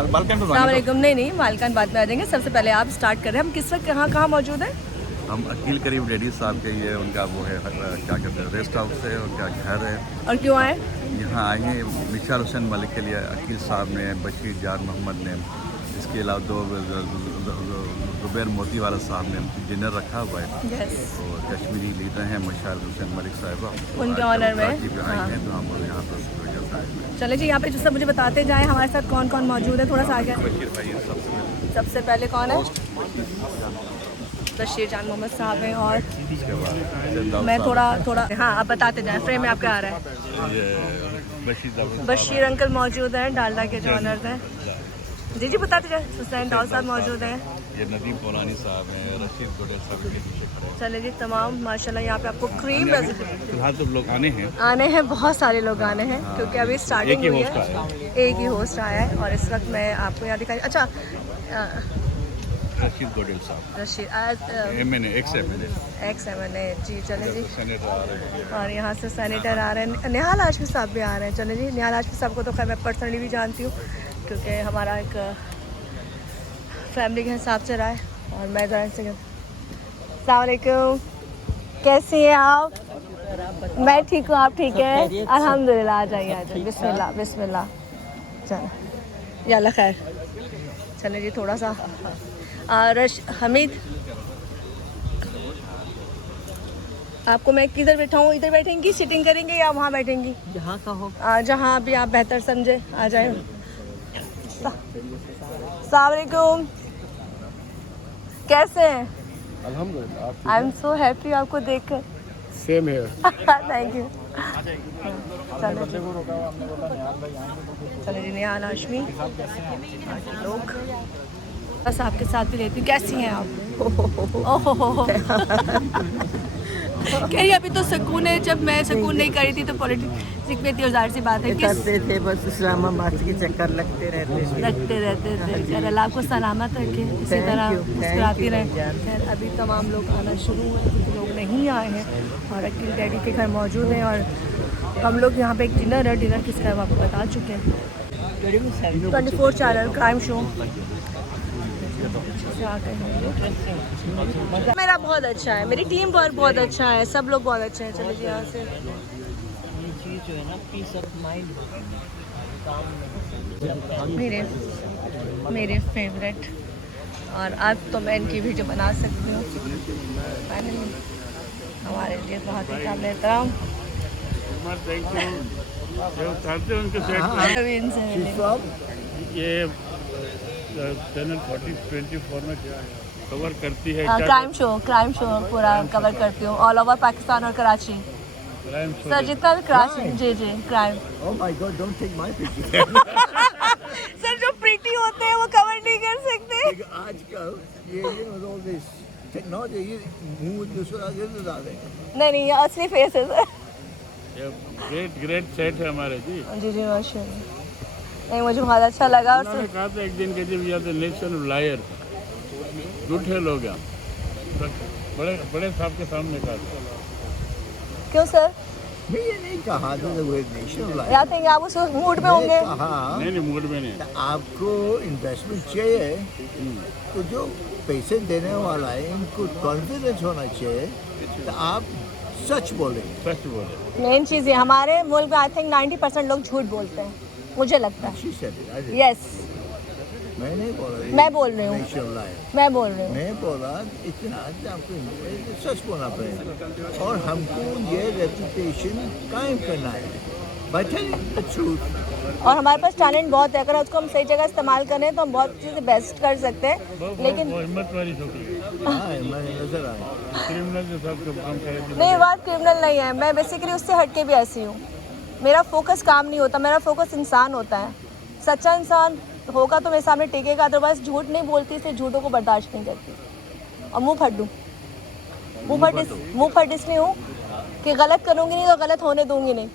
अस्सलामुअलैकुम। नहीं मालकान बाद में आ जाएंगे। सबसे पहले आप स्टार्ट कर रहे हैं। हम किस वक्त कहाँ मौजूद हैं? हम अकील करीम लेडीज साहब के ये उनका वो है क्या कहते हैं रेस्ट हाउस है, उनका घर है। और क्यों आए? यहाँ आए हैं मिशाल हुसैन मलिक के लिए अकील साहब ने, बशीर जान मोहम्मद ने, इसके अलावा दो जुबैर मोती वाला साहब ने डिनर रखा हुआ है। तो कश्मीरी लीडर हैं मिशाल हुसैन मलिक साहब, उनके ऑनर में आए हैं तो हम यहाँ पर चले जी। यहाँ पे जो सब मुझे बताते जाएं हमारे साथ कौन कौन मौजूद है, थोड़ा सा आगे। बशीर भाई सबसे पहले कौन है? बशीर जान मोहम्मद साहब हैं। और मैं थोड़ा हाँ आप बताते जाएं, फ्रेम में आपके आ रहा है। बशीर अंकल मौजूद हैं, डालडा के जो ऑनर हैं। जी बताते जाए। हुसैन दाऊद साहब मौजूद हैं। ये नदीम पौरानी साहब हैं, रशीद गोडेल साहब के पीछे खड़े हैं। चले जी तमाम माशाल्लाह। यहाँ पे आपको क्रीम फिलहाल तो लोग आने हैं बहुत सारे लोग आने हैं क्योंकि अभी स्टार्टिंग हुई है। एक ही होस्ट आया है और इस वक्त मैं आपको यहाँ दिखाई। अच्छा रशीद गोडेल साहब, रशीद एक्स MNA जी। चले जी। और यहाँ से सेनेटर आ रहे हैं, निहाल हाशमी साहब भी आ रहे हैं। चले जी। निहाल हाशमी साहब को तो खैर मैं पर्सनली भी जानती हूँ क्योंकि हमारा एक फैमिली के हिसाब से रहा है। और मैं अस्सलामुअलैकुम, कैसी हैं आप? मैं ठीक हूँ, आप ठीक है? अल्हम्दुलिल्लाह। आ जाइए बिस्मिल्लाह बिस्मिल्लाह। चलो यल्ला खैर। चले जी। थोड़ा सा हमीद आपको मैं किधर बैठाऊँ? इधर बैठेंगी, सिटिंग करेंगे या वहाँ बैठेंगी? जहाँ का हो, जहाँ भी आप बेहतर समझे। आ जाए। अस्सलामुअलैकुम, कैसे हैं? अल्हम्दुलिल्लाह। आई एम सो हैप्पी आपको देखकर। Same here. Thank you. चले जी। निहाल हाशमी लोग बस आपके साथ भी लेती हूँ। कैसी हैं आप? ओहो कहीं अभी तो सुकून है। जब मैं सुकून नहीं करी थी तो पॉलिटिक्स में थी और जाहिर सी बात है करते थे बस इस्लामाबाद के चक्कर लगते रहते थे। अल्लाह आपको सलामत रखे, इसी तरह मुस्कुराती रहे। खैर अभी तमाम लोग आना शुरू हुए, कुछ लोग नहीं आए हैं और अकील डैडी के घर मौजूद हैं। और हम लोग यहाँ पे एक डिनर है। डिनर किसका है वो आपको बता चुके हैं। 24 चैनल क्राइम शो मेरा बहुत अच्छा है, मेरी टीम पर बहुत अच्छा है, सब लोग बहुत अच्छे हैं। चलिए यहाँ से जो है ना पीस ऑफ माइंड मेरे फेवरेट। और अब तो मैं इनकी वीडियो बना सकती हूँ। फाइनली हमारे लिए बहुत ही काबिल एहतराम। ये चैनल 40-24 में कवर करती है क्राइम शो पूरा कवर करती हूँ ऑल ओवर पाकिस्तान और कराची। सर जितना भी Karachi ji crime. Oh my God, don't take my picture. Sir जो प्रीटी होते हैं वो कवर नहीं कर सकते। आजकल ये with all this technology ये मुंह दूसरा आगे से डाले। नहीं ये असली फेस है सर। ये ग्रेट सेट है हमारे जी माशाल्लाह। नहीं मुझे बहुत अच्छा लगा। उन्होंने कहा था एक दिन के जब यह नेशन ऑफ लायर झूठे लोग हैं, बड़े साहब के सामने कहा था। क्यों सर? मैं ये नहीं कहा था नेशन लायर। या थिंक आप उस मूड में होंगे। नहीं मूड में नहीं। आपको इन्वेस्टमेंट चाहिए तो जो पैसे देने वाला है इनको कॉन्फिडेंस होना चाहिए तो आप सच बोले। मेन चीज़ है हमारे मुल्क में आई थिंक 90% लोग झूठ बोलते हैं, मुझे लगता है। यस मैं नहीं बोल रही, मैं बोल रही हूँ। मैं बोल रही हूँ। मैं बोला इतना आपको सच बोलना पड़ेगा और हमको ये रेपुटेशन कायम करना है बाय टेलिंग द ट्रूथ। और हमारे पास टैलेंट बहुत है, अगर उसको हम सही जगह इस्तेमाल करें तो हम बहुत चीज़ें बेस्ट कर सकते हैं। लेकिन हिम्मत वाली छोकरी नजर आए क्रिमिनल जो सबको काम करे। नहीं बात क्रिमिनल नहीं है, मैं बेसिकली उससे हटके भी ऐसी हूँ। मेरा फोकस काम नहीं होता, मेरा फोकस इंसान होता है। सच्चा इंसान होगा तो मेरे सामने टिकेगा, अदरवाइज झूठ नहीं बोलती, इसलिए झूठों को बर्दाश्त नहीं करती। और मुँह फट दूँ, मुँह फट इसलिए हूँ कि गलत करूँगी नहीं तो गलत होने दूँगी नहीं।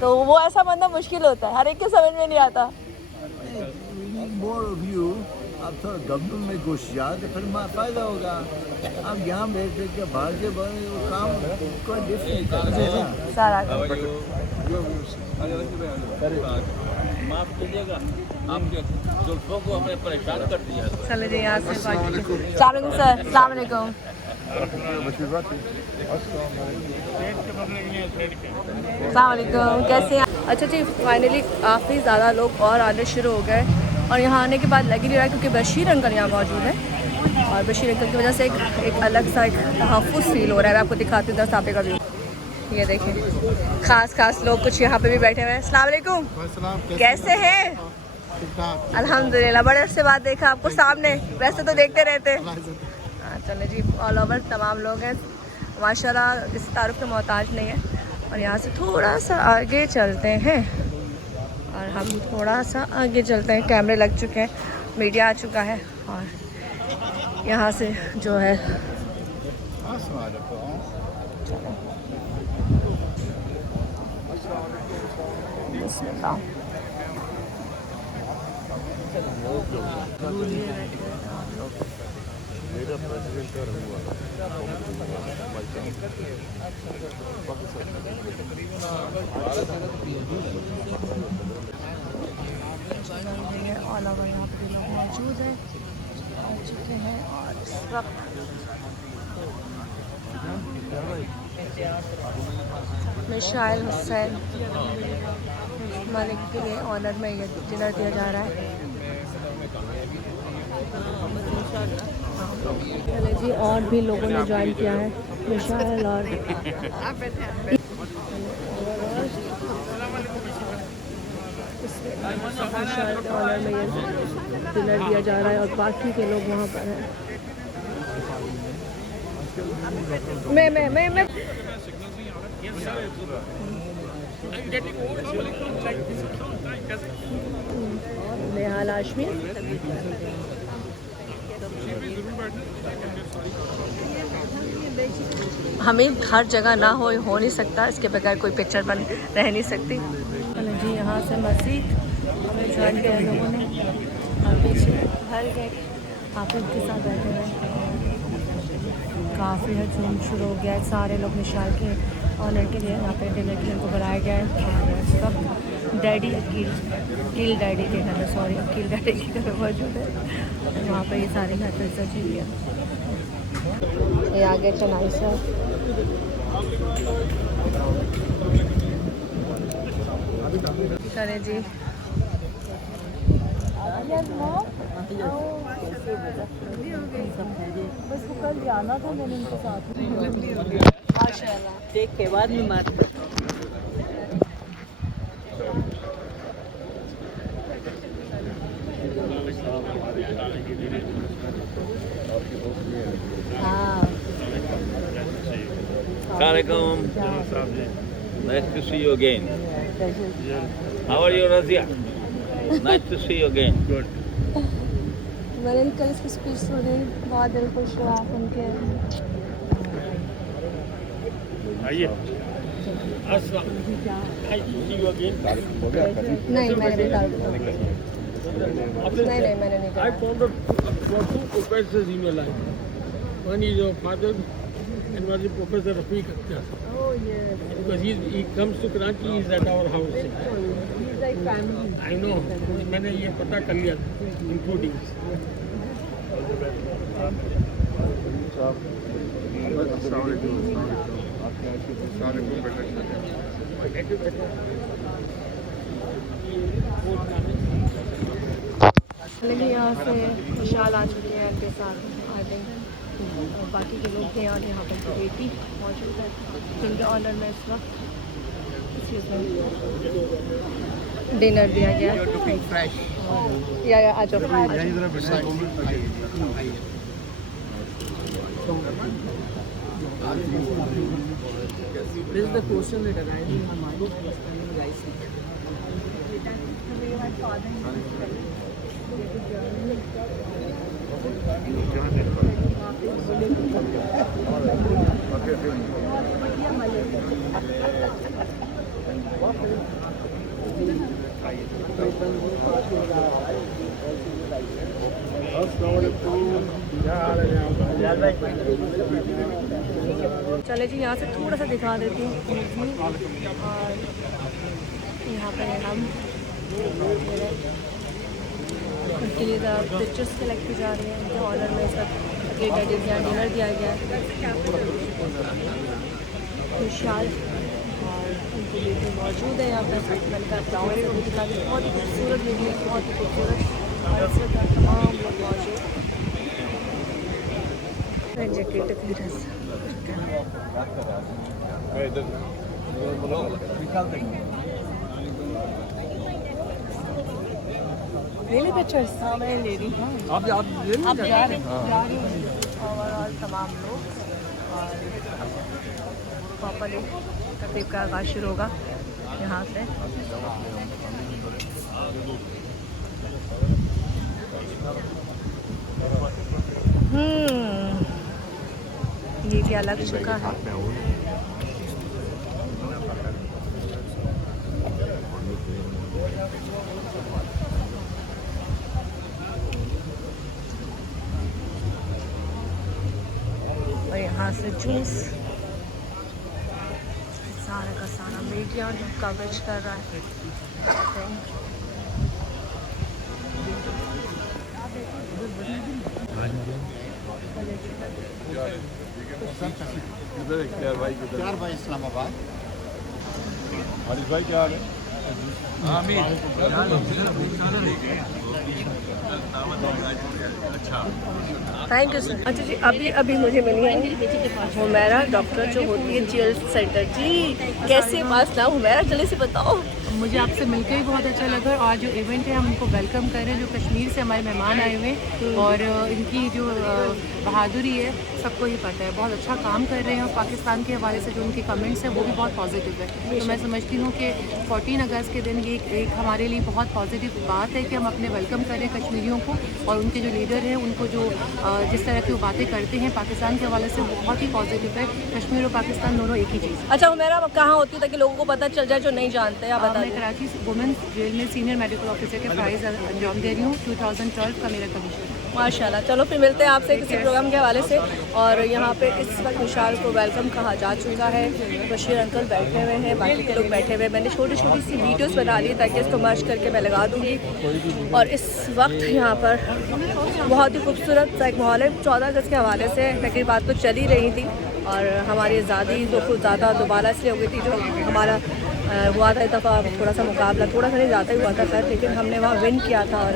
तो वो ऐसा बंदा मुश्किल होता है, हर एक के समझ में नहीं आता। आप थोड़ा गवर्नमेंट में घुस जाओ तो फिर फायदा होगा। आप यहाँ बैठ के बाहर से काम कोई डिफरेंट सारा माफ कीजिएगा, आपके जुल्फों को हमने परेशान कर दिया। चले जी यहाँ से बाकी सलाम सर, सलाम अलैकुम। सलाम अलैकुम, कैसे हैं? अच्छा जी, फाइनली काफ़ी ज़्यादा लोग और आने शुरू हो गए और यहाँ आने के बाद लग ही नहीं रहा क्योंकि बशीर अंकल यहाँ मौजूद है और बशीर अंकल की वजह से एक अलग सा एक तहफ़्फ़ुज़ फील हो रहा है। मैं आपको दिखाती हूँ साफे का व्यू। ये देखें, खास लोग कुछ यहाँ पे भी बैठे हुए हैं। अस्सलाम वालेकुम, कैसे हैं? अल्हम्दुलिल्लाह, बड़े अर्से बाद देखा आपको सामने, वैसे तो देखते रहते। हाँ चले जी, ऑल ओवर तमाम लोग हैं माशाल्लाह, किसी तारुफ के मोहताज नहीं है। और यहाँ से थोड़ा सा आगे चलते हैं और हम थोड़ा सा आगे चलते हैं, कैमरे लग चुके हैं, मीडिया आ चुका है और यहाँ से जो है ऑल ओवर यहाँ पे लोग मौजूद हैं, आ चुके हैं और इस वक्त मिशाइल हुसैन मलिक के लिए ऑनर में ये डिनर दिया जा रहा है। चले जी, और भी लोगों ने ज्वाइन किया है, मिशाइल और ऑनर में ये डिनर दिया जा रहा है और बाकी के लोग वहाँ पर हैं। मैं नेहाल हाशमी, हमें हर जगह ना हो नहीं सकता, इसके बगैर कोई पिक्चर बन रह नहीं सकती। चलो जी, यहाँ से मस्जिद हमें ज्वाइन किया लोगों ने और पीछे भर गए आप के साथ बैठे हुए। काफ़ी हजूम शुरू हो गया है, सारे लोग मिशाल के ऑनर के लिए यहाँ पे डिनर के लिए उनको बुलाया गया है। सब डैडी अकील डैडी के घर में, सॉरी अकील डैडी के घर में मौजूद है। वहाँ पर ये सारे घर पर सजी हुई है। ये आगे चनाई से करें जी। बस वो कल जाना था मैंने उनके साथ माशाल्लाह। देख के बाद में बात कर। हाँ Assalamualaikum. Nice to see you again. How are you, Razia? Nice to see you again. Good. मैंने कल इसकी स्पीच सुनी, बहुत दिल खुश हुआ उनके। आइए। नहीं मैंने नहीं डाला। नहीं मैंने नहीं I found out two professors email. One is your father and one is Professor Rafiq Akhtar. Oh yes. Because he comes to Karachi, he's at our house. He's like family. I know. मैंने ये पता कर लिया, including. लेकिन यहाँ से विशाल आ चुके हैं उनके साथ आई थिंक, और बाकी के लोग थे और यहाँ पर बेटी मौजूद है जिनके ऑनर में इस वक्त डिनर दिया गया। या आ जाओ। This is the question that arises in my mind when spending rice. चले जी, यहाँ से थोड़ा सा दिखा देती हूँ। और यहाँ पे हम उनके लिए पिक्चर्स कलेक्ट की जा रही हैं। उनके ऑनर में सब अकेले डैडी के यहाँ डिनर दिया गया है। विशाल और उनके लिए भी मौजूद है यहाँ पर। मैंने कहा फ्लावर से भी दिखा दी, बहुत ही खूबसूरत वीडियो, बहुत ही खूबसूरत। और इस वक्त तमाम लोग मौजूद जैकेट ले पिक्चर्स। हाँ मैं ले रही हूँ। आप जा रहे हैं? जा रही हूँ। ओवरऑल तमाम लोग और प्रॉपरली तकरीब का आगाज़ शुरू होगा यहाँ से। ये क्या लग चुका है। और यहाँ से जूस सारा का सारा मीडिया जो कवरेज कर रहा है। भाई इस्लामाबाद। हरीश भाई क्या हाल है? Thank you sir. अच्छा जी, अभी मुझे मिली है हुमैरा डॉक्टर जो होती है जेल सेंटर। जी कैसे पास ना हुमैरा, जल्दी से बताओ। मुझे आपसे मिलकर भी बहुत अच्छा लगा और आज जो इवेंट है हम उनको वेलकम कर रहे हैं, जो कश्मीर से हमारे मेहमान आए हुए हैं और इनकी जो बहादुरी है सबको ही पता है। बहुत अच्छा काम कर रहे हैं और पाकिस्तान के हवाले से जो उनके कमेंट्स हैं वो भी बहुत पॉजिटिव है। तो मैं समझती हूँ कि 14 अगस्त के दिन ये एक हमारे लिए बहुत पॉजिटिव बात है कि हम अपने वेलकम करें कश्मीरियों को और उनके जो लीडर हैं उनको जो जिस तरह की वो बातें करते हैं पाकिस्तान के हवाले से वो बहुत ही पॉजिटिव है। कश्मीर और पाकिस्तान दोनों एक ही चीज़। अच्छा हुमैरा कहाँ होती है ताकि लोगों को पता चल जाए जो नहीं जानते हैं? आप बता। मैं कराची वुमेंस जेल में सीनियर मेडिकल ऑफिसर के प्राइज़ अंजाम दे रही हूँ। 2012 का मेरा कमीशन। माशाल्लाह। चलो फिर मिलते हैं आपसे किसी प्रोग्राम के हवाले से। और यहाँ पे इस वक्त विशाल को वेलकम कहा जा चुका है। बशीर अंकल बैठे हुए हैं, बाकी के लोग बैठे हुए हैं। मैंने छोटी छोटी सी वीडियोस बना ली ताकि इसको मर्ज करके मैं लगा दूँगी। और इस वक्त यहाँ पर बहुत ही खूबसूरत सा एक माहौल है। 14 अगस्त के हवाले से तकरीबात तो चल ही रही थी और हमारी आज़ादी तो कुछ ज़्यादा दोबारा इसलिए हो गई थी जो हमारा हुआ था इस दफ़ा थोड़ा सा मुकाबला, थोड़ा सा नहीं ज़्यादा ही हुआ था खैर, लेकिन हमने वहाँ विन किया था और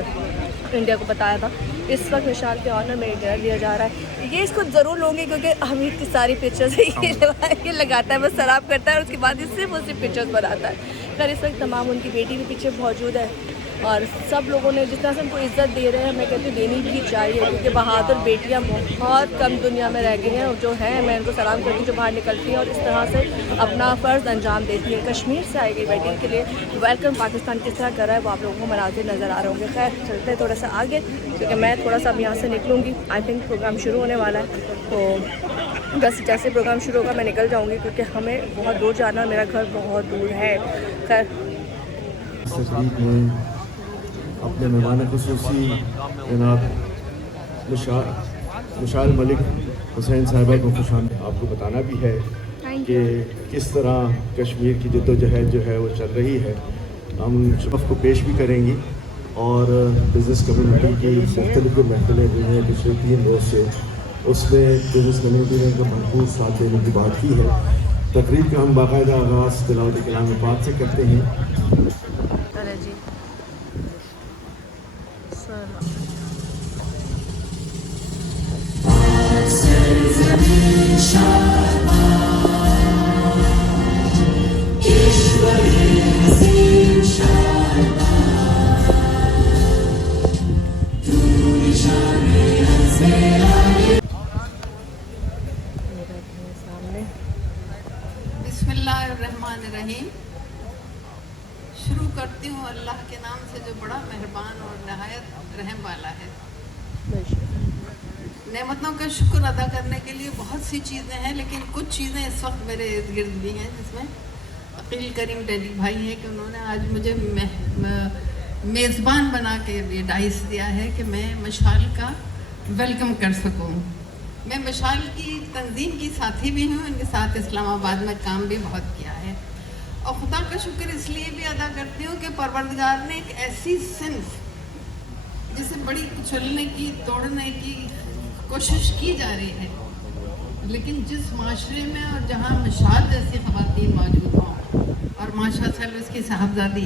इंडिया को बताया था। इस वक्त विशाल के ऑनर में डिनर दिया जा रहा है। ये इसको ज़रूर लूँगी क्योंकि हम इतनी सारी पिक्चर्स ये लगाता है, बस शराब करता है और उसके बाद इससे वो सिर्फ पिक्चर्स बनाता है। खैर इस वक्त तमाम उनकी बेटी भी पीछे मौजूद है और सब लोगों ने जिस तरह से उनको इज़्ज़त दे रहे हैं मैं कहती हूँ देनी भी चाहिए क्योंकि बहादुर बेटियाँ बहुत कम दुनिया में रह गई हैं और जो हैं मैं उनको सलाम करती हूँ जो बाहर निकलती हैं और इस तरह से अपना फ़र्ज़ अंजाम देती है। कश्मीर से आई गई वेडिंग के लिए वेलकम पाकिस्तान किस तरह कर रहा है वो आप लोगों को मनाजिर नज़र आ रहे होंगे। खैर चलते हैं थोड़ा सा आगे क्योंकि मैं थोड़ा सा अब यहाँ से निकलूँगी। आई थिंक प्रोग्राम शुरू होने वाला है तो बस जैसे प्रोग्राम शुरू होगा मैं निकल जाऊँगी क्योंकि हमें बहुत दूर जाना, मेरा घर बहुत दूर है। खैर अपने मेहमान खुसूसी जनाब मुशाल मलिक हुसैन साहिबा को खुशामदीद आपको बताना भी है कि किस तरह कश्मीर की जद्दोजहद जो है वो चल रही है। हम सबको को पेश भी करेंगे और बिज़नेस कम्युनिटी की मुख्तलिफ जो महफिलें हुई हैं पिछले 3 रोज़ से उसमें बिज़नेस कम्युनिटी ने उनको भरपूर साथ देने की बात की है। तकरीब का हम बाकायदा आगाज़ तिलावत कलाम पाक से करते हैं। बिस्मिल्लाहिर्रहमानिर्रहीम। शुरू करती हूँ अल्लाह के नाम से जो बड़ा मेहरबान और नहायत रहम वाला है। नेमतों का शुक्र अदा करने के लिए बहुत सी चीज़ें हैं लेकिन कुछ चीज़ें इस वक्त मेरे इर्द गिर्द भी हैं जिसमें अकील करीम डैडी भाई है कि उन्होंने आज मुझे मेज़बान बना के ये डाइस दिया है कि मैं मशाल का वेलकम कर सकूं। मैं मशाल की तंजीम की साथी भी हूँ, इनके साथ इस्लामाबाद में काम भी बहुत किया है और खुदा का शुक्र इसलिए भी अदा करती हूँ कि परवरदिगार ने एक ऐसी सिंफ जिसे बड़ी कुचलने की, तोड़ने की कोशिश की जा रही है, लेकिन जिस माशरे में और जहाँ मिशाल जैसी ख़वातीन मौजूद हों और माशा साहब उसकी साहबजादी,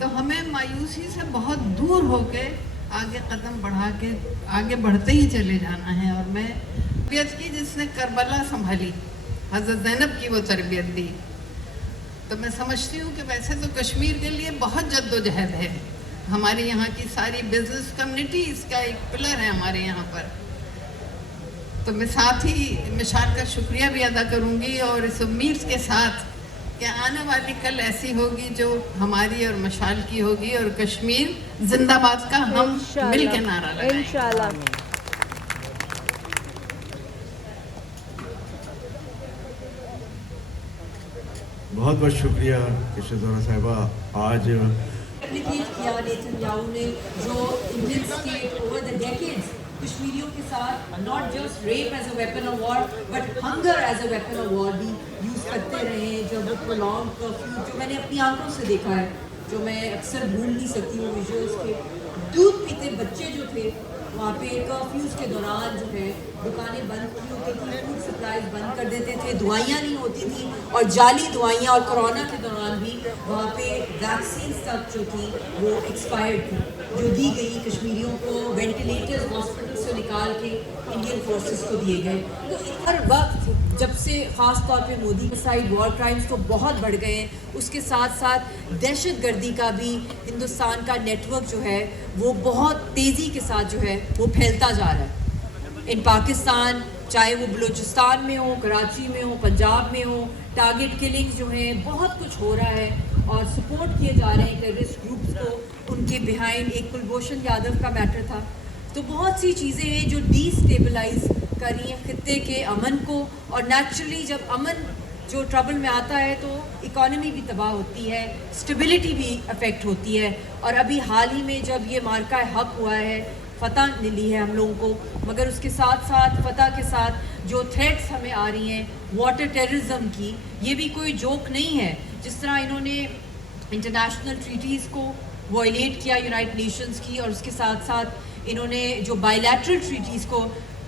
तो हमें मायूसी से बहुत दूर होके आगे कदम बढ़ा के आगे बढ़ते ही चले जाना है। और मैं तरबियत की जिसने करबला संभाली, हज़रत ज़ैनब की वो तरबियत दी, तो मैं समझती हूँ कि वैसे तो कश्मीर के लिए बहुत जद्दोजहद है। हमारे यहाँ की सारी बिजनेस कम्युनिटी इसका एक पिलर है हमारे यहाँ पर। तो मैं साथ ही मिशाल का शुक्रिया भी अदा करूँगी और इस उम्मीद के साथ कि आने वाली कल ऐसी होगी जो हमारी और मिशाल की होगी और कश्मीर जिंदाबाद का हम मिल के नारा लगाएंगे इंशाल्लाह। बहुत बहुत शुक्रिया कृष्ण जोहरा साहिबा। आज नेतन्याहू ने जो Indian state over the decades कश्मीरियों के साथ not just rape as a weapon of war but hunger as a weapon of war भी यूज़ करते रहे हैं। जब वो प्रोलॉन्ग कर्फ्यू जो मैंने अपनी आंखों से देखा है, जो मैं अक्सर भूल नहीं सकती हूँ विजुअल्स के, दूध पीते बच्चे जो थे वहाँ पे कर्फ्यूज़ के दौरान जो है दुकानें बंद की होती थी, फूड सप्लाईज बंद कर देते थे, दवाइयाँ नहीं होती थी और जाली दवाइयाँ, और कोरोना के दौरान भी वहाँ पे वैक्सीन तक जो थी वो एक्सपायर्ड थी, जो दी गई कश्मीरियों को वेंटिलेटर्स हॉस्पिटल से निकाल के इंडियन फोर्सेस को दिए गए। तो हर वक्त जब से ख़ास तौर पे मोदी के साइड वॉर क्राइम्स तो बहुत बढ़ गए हैं, उसके साथ साथ दहशत गर्दी का भी हिंदुस्तान का नेटवर्क जो है वो बहुत तेज़ी के साथ जो है वो फैलता जा रहा है। इन पाकिस्तान, चाहे वो बलूचिस्तान में हो, कराची में हो, पंजाब में हो, टारगेट किलिंग्स जो हैं बहुत कुछ हो रहा है और सपोर्ट किए जा रहे हैं टेररिस्ट ग्रुप्स को। उनके बिहाइंड एक कुलभूषण यादव का मैटर था। तो बहुत सी चीज़ें हैं जो डीस्टेबलाइज कर रही हैं खित्ते के अमन को, और नेचुरली जब अमन जो ट्रबल में आता है तो इकॉनमी भी तबाह होती है, स्टेबिलिटी भी अफेक्ट होती है। और अभी हाल ही में जब ये मार्का हक हुआ है, फतह मिली है हम लोगों को, मगर उसके साथ साथ फतह के साथ जो थ्रेट्स हमें आ रही हैं वाटर टेररिज्म की, ये भी कोई जोक नहीं है। जिस तरह इन्होंने इंटरनेशनल ट्रीटीज़ को वायलेट किया यूनाइटेड नेशंस की, और उसके साथ साथ इन्होंने जो बायलैटरल ट्रीटीज़ को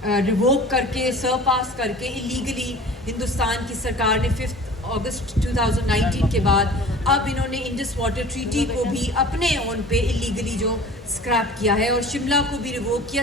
रिवोक करके, सरपास करके इलीगली हिंदुस्तान की सरकार ने 5 अगस्त 2019 के बाद अब इन्होंने इंडस वाटर ट्रीटी को भी अपने ओन पे इलीगली जो स्क्रैप किया है, और शिमला को भी रिवोक किया।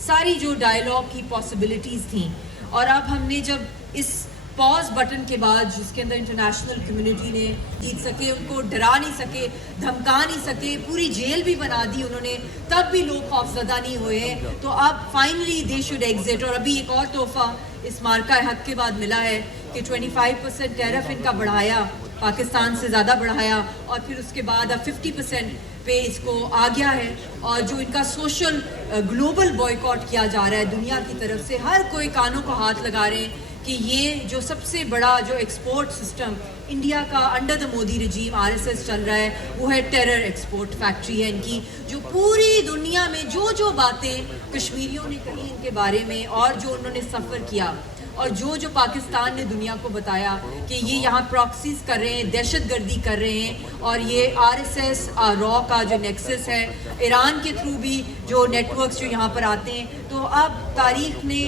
सारी जो डायलॉग की पॉसिबिलिटीज़ थी, और अब हमने जब इस पॉज बटन के बाद जिसके अंदर इंटरनेशनल कम्युनिटी ने जीत सके, उनको डरा नहीं सके, धमका नहीं सके, पूरी जेल भी बना दी उन्होंने, तब भी लोग खौफजदा नहीं हुए हैं, तो अब फाइनली दे शुड एग्जिट। और अभी एक और तोहफा इस मार्का हक के बाद मिला है कि 25% टैरिफ इनका बढ़ाया, पाकिस्तान से ज़्यादा बढ़ाया, और फिर उसके बाद अब 50% पे इसको आ गया है। और जो इनका सोशल ग्लोबल बॉयकॉट किया जा रहा है दुनिया की तरफ से, हर कोई कानों को हाथ लगा रहे हैं कि ये जो सबसे बड़ा जो एक्सपोर्ट सिस्टम इंडिया का अंडर द मोदी रजीम RSS चल रहा है, वो है टेरर एक्सपोर्ट फैक्ट्री है इनकी, जो पूरी दुनिया में जो बातें कश्मीरियों ने कही इनके बारे में, और जो उन्होंने सफ़र किया, और जो पाकिस्तान ने दुनिया को बताया कि ये यहाँ प्रॉक्सीज कर रहे हैं, दहशतगर्दी कर रहे हैं, और ये RSS रॉ का जो नेक्सस है, ईरान के थ्रू भी जो नेटवर्क्स जो यहाँ पर आते हैं। तो अब तारीख ने,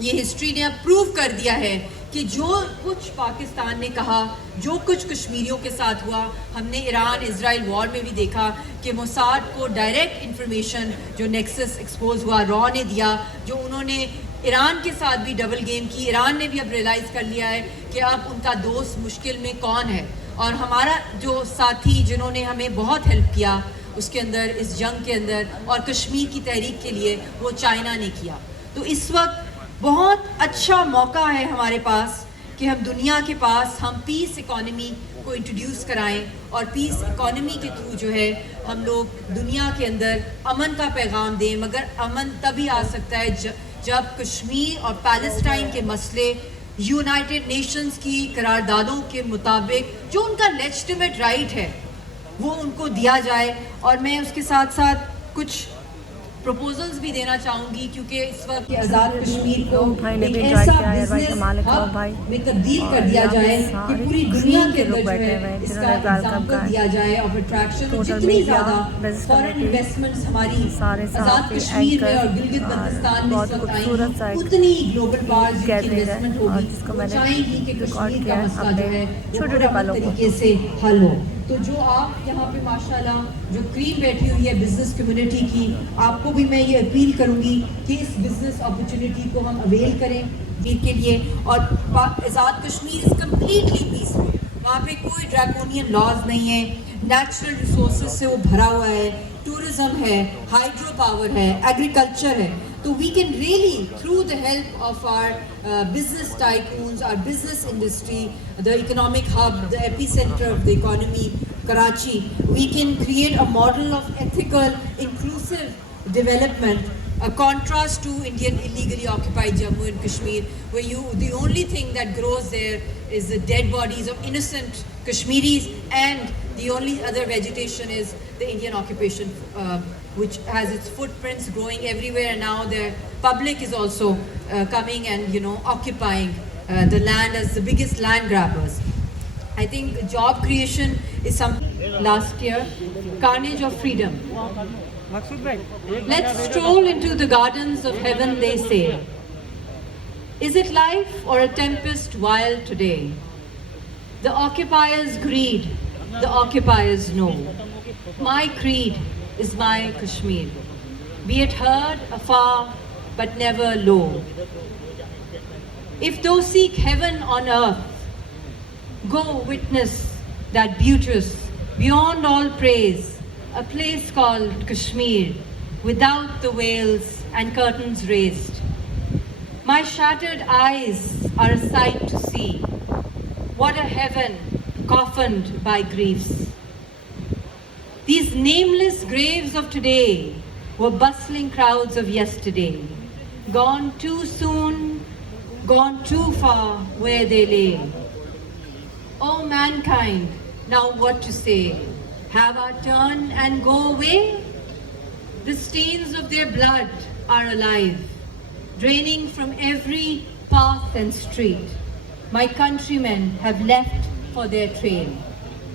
ये हिस्ट्री ने अब प्रूव कर दिया है कि जो कुछ पाकिस्तान ने कहा, जो कुछ कश्मीरियों के साथ हुआ, हमने ईरान इजराइल वॉर में भी देखा कि मोसाद को डायरेक्ट इन्फॉर्मेशन जो नेक्सस एक्सपोज हुआ रॉ ने दिया, जो उन्होंने ईरान के साथ भी डबल गेम की। ईरान ने भी अब रियलाइज़ कर लिया है कि अब उनका दोस्त मुश्किल में कौन है, और हमारा जो साथी जिन्होंने हमें बहुत हेल्प किया उसके अंदर, इस जंग के अंदर और कश्मीर की तहरीक के लिए, वो चाइना ने किया। तो इस वक्त बहुत अच्छा मौका है हमारे पास कि हम दुनिया के पास हम पीस इकॉनमी को इंट्रोड्यूस कराएं, और पीस इकॉनमी के थ्रू जो है हम लोग दुनिया के अंदर अमन का पैगाम दें। मगर अमन तभी आ सकता है जब कश्मीर और पैलेस्टाइन के मसले यूनाइटेड नेशंस की करारदादों के मुताबिक जो उनका लेजिटिमेट राइट है वो उनको दिया जाए। और मैं उसके साथ साथ कुछ प्रपोजल्स भी देना चाहूँगी क्योंकि इस वक्त आज़ाद कश्मीर को भाई ने एक भी ऐसा enjoy किया है, भाई बिजनेस कमाल है, हब भाई। में तब्दील कर दिया यहाँ पे जाए कि सारे पूरी दुनिया के के लोग अंदर जो बैठे है हुए हैं, इसका जिन्होंने वेलकम एग्जाम्पल कहा है। दिया जाए ऑफ अट्रैक्शन। Total जितनी media, ज़्यादा business फॉरेन community, इन्वेस्टमेंट्स हमारी सारे आज़ाद साहब कश्मीर में anchor, और गिलगित बल्तिस्तान में बहुत इस वक्त खूबसूरत सा आएंगी, एक उतनी ग्लोबल बार्स की gathering है, इन्वेस्टमेंट और होगी, जिसको वो मैंने चाहेंगी कि record कश्मीर किया का है मसला अपने जो है वो छोटे-छोटे पुरअमन पलों को। तरीके से हल हो। तो जो आप यहाँ पे माशाल्लाह जो क्रीम बैठी हुई है बिजनेस कम्युनिटी की, आपको भी मैं ये अपील करूँगी कि इस बिजनेस अपॉर्चुनिटी को हम अवेल करें जी के लिए। और Azad Kashmir is completely peaceful, वहाँ पे कोई ड्रैकोनियन लॉज नहीं है, नेचुरल रिसोर्सेज से वो भरा हुआ है, टूरिज्म है, हाइड्रो पावर है, एग्रीकल्चर है। तो we can really through the help of our business tycoons, our business industry, the economic hub, the epicentre of the economy Karachi, we can create a model of ethical, inclusive development, a contrast to Indian illegally occupied Jammu and Kashmir, where the only thing that grows there is the dead bodies of innocent Kashmiris, and the only other vegetation is the Indian occupation, which has its footprints growing everywhere, and now the public is also coming and occupying the land as the biggest land grabbers. I think job creation is something. Last year, carnage of freedom. Let's stroll into the gardens of heaven, they say. Is it life or a tempest wild today? The occupiers' greed, the occupiers know. My creed is my Kashmir. Be it heard afar, but never low. If thou seek heaven on earth, go witness that beauteous, beyond all praise, a place called Kashmir, without the veils and curtains raised. My shattered eyes are a sight to see. What a heaven coffined by griefs. These nameless graves of today were bustling crowds of yesterday, gone too soon, gone too far where they lay. O mankind, now what to say? Have our turn and go away? The stains of their blood are alive, draining from every path and street. My countrymen have left for their trail,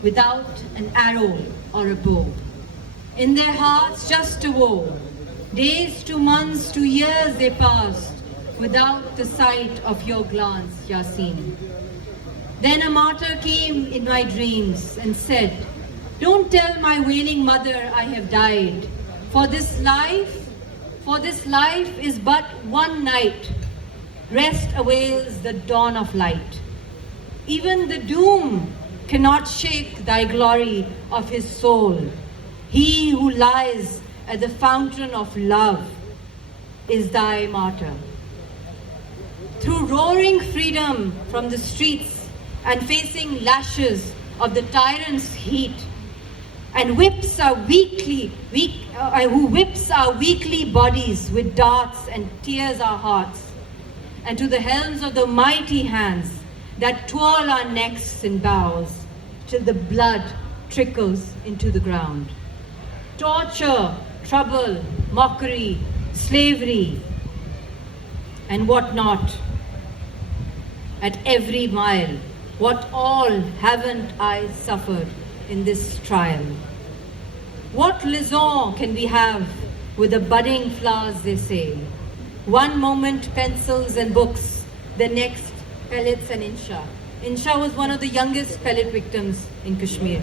without an arrow or a bow. In their hearts just a woe. Days to months to years they passed, without the sight of your glance, Yasin. Then a martyr came in my dreams and said, don't tell my wailing mother I have died, for this life is but one night. Rest awails the dawn of light. Even the doom cannot shake thy glory of his soul. He who lies at the fountain of love is thy martyr. Through roaring freedom from the streets and facing lashes of the tyrant's heat, and who whips our weakly bodies with darts and tears our hearts, and to the helms of the mighty hands that twirl our necks and bows till the blood trickles into the ground. Torture, trouble, mockery, slavery, and what not. At every mile, what all haven't I suffered in this trial? What liaison can we have with the budding flowers, they say? One moment pencils and books, the next pellets and Insha. Insha was one of the youngest pellet victims in Kashmir.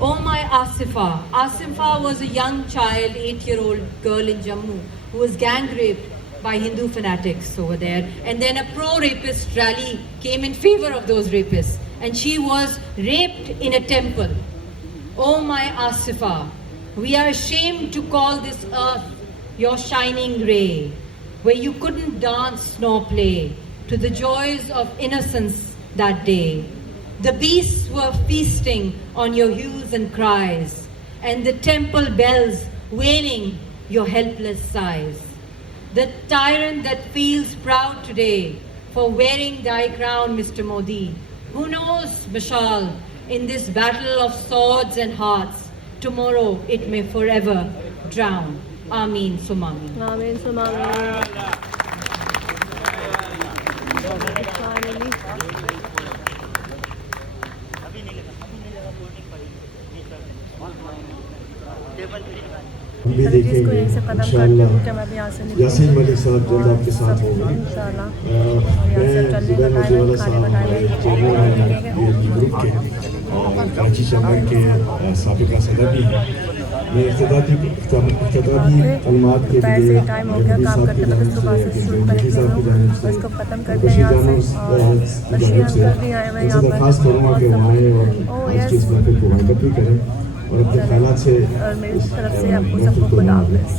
Oh my Asifa. Asifa was a young child, 8-year-old girl in Jammu who was gang raped by Hindu fanatics over there. And then a pro-rapist rally came in favor of those rapists. And she was raped in a temple. Oh my Asifa, we are ashamed to call this earth your shining ray, where you couldn't dance nor play to the joys of innocence that day. The beasts were feasting on your hues and cries, and the temple bells wailing your helpless sighs. The tyrant that feels proud today for wearing thy crown, Mr. Modi, who knows, Mashal, in this battle of swords and hearts, tomorrow it may forever drown. आमीन सुमामीन। आमीन सुमामीन। हम भी देखेंगे इंशाअल्लाह यासीन मलिक साहब जल्द आपके साथ होंगे। मैं जुबैर मोतीवाला साहब हमारे चेयरमैन हैं BLG ग्रुप के और कराची चैम्बर के साबिका सदर भी हैं। मैं इख्तितामी कलमात के लिए नबी साहब की जानिब से मुफ्ती साहब की जानिब से बशीर जानब की जानिब से उनसे दरख्वास्त करूँगा कि वहाँ आएँ और आज की इस महफिल को वाकफ भी करें और अपने ख्यालात से और मेरी तरफ से आपको सबको खुदा हाफ़िज़।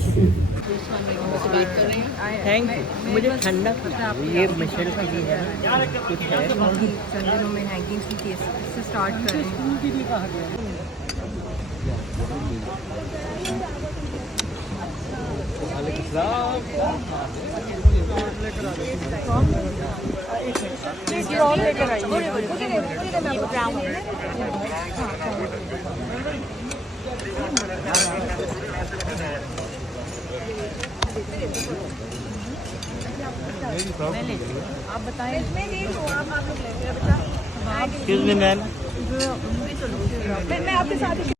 Thank you. मुझे ठंडा ये मिशेल की चीज़ है कुछ है चंद दिनों में हैंगिंग की केस से स्टार्ट करें। आप बताएं। किस दिन मैम मैं आपके साथ